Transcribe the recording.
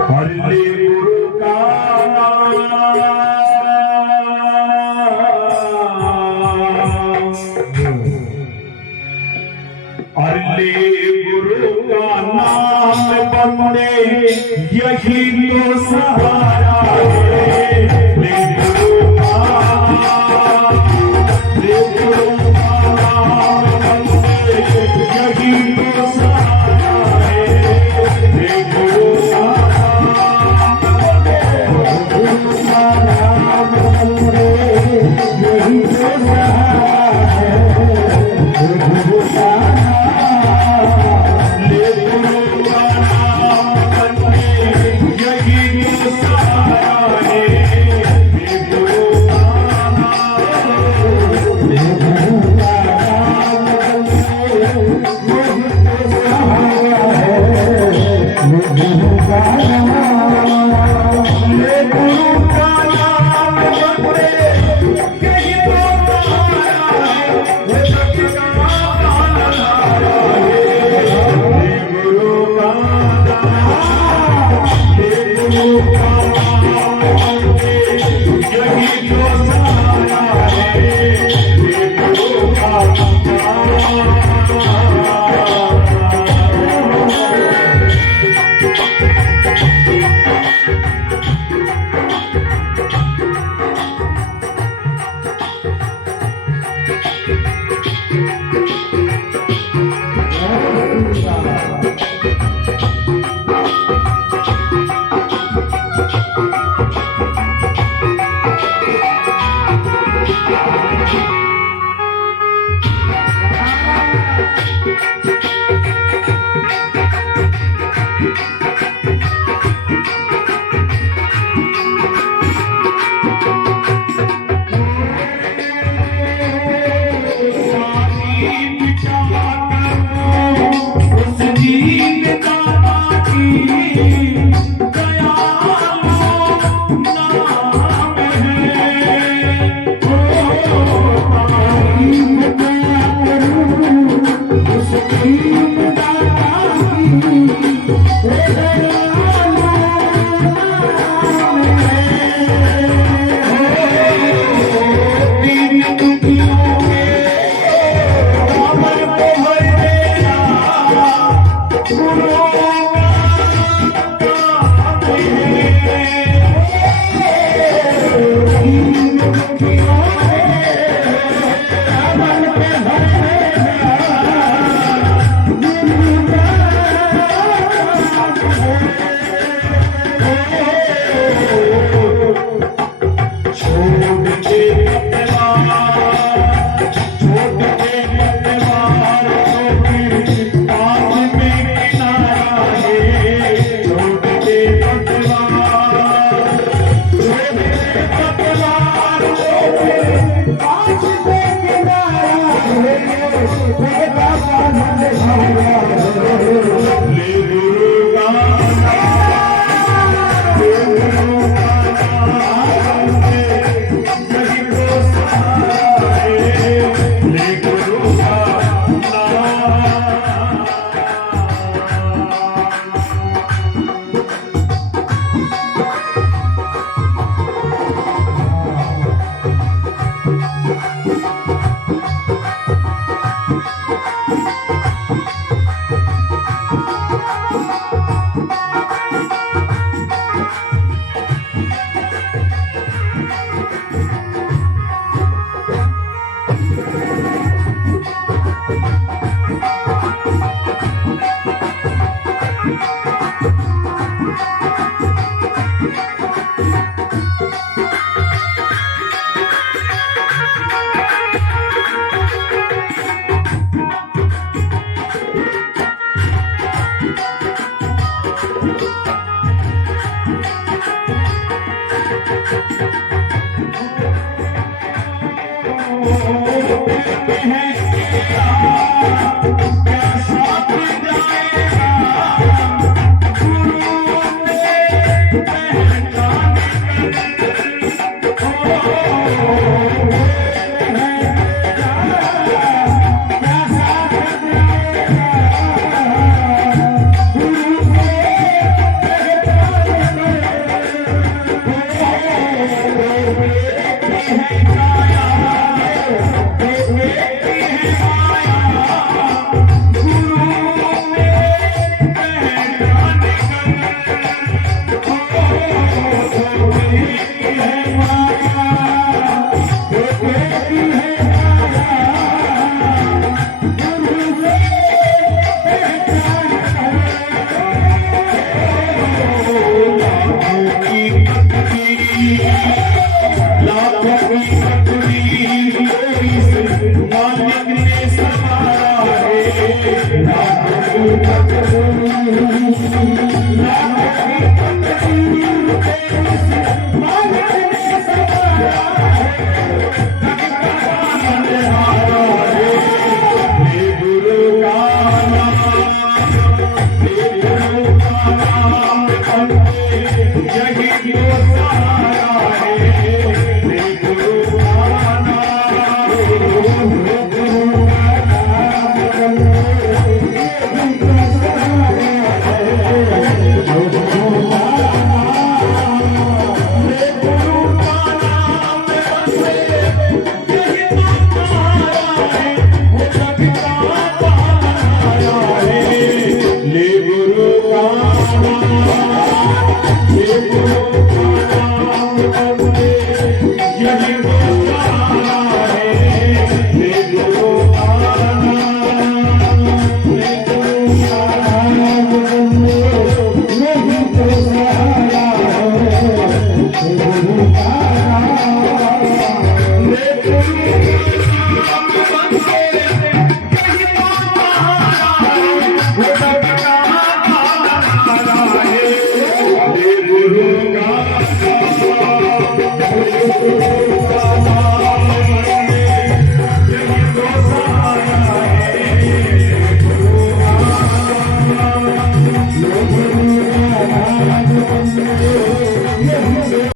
हल्ली गुरु का हल्ली गुरु का नाम बंदे यही तो सहारा है। ले गुरु का नाम बंदे यही तो सहारा है। ले गुरु बंदे यही तो सहारा है हे गुरु का नाम ले गुरु का नाम ले गुरु का नाम बंदे यही तो सहारा है ले गुरु का नाम ले गुरु का नाम बंदे यही तो सहारा है ले गुरु का नाम ले गुरु का नाम बंदे यही तो सहारा है वो सबका सहारा है हे गुरु का नाम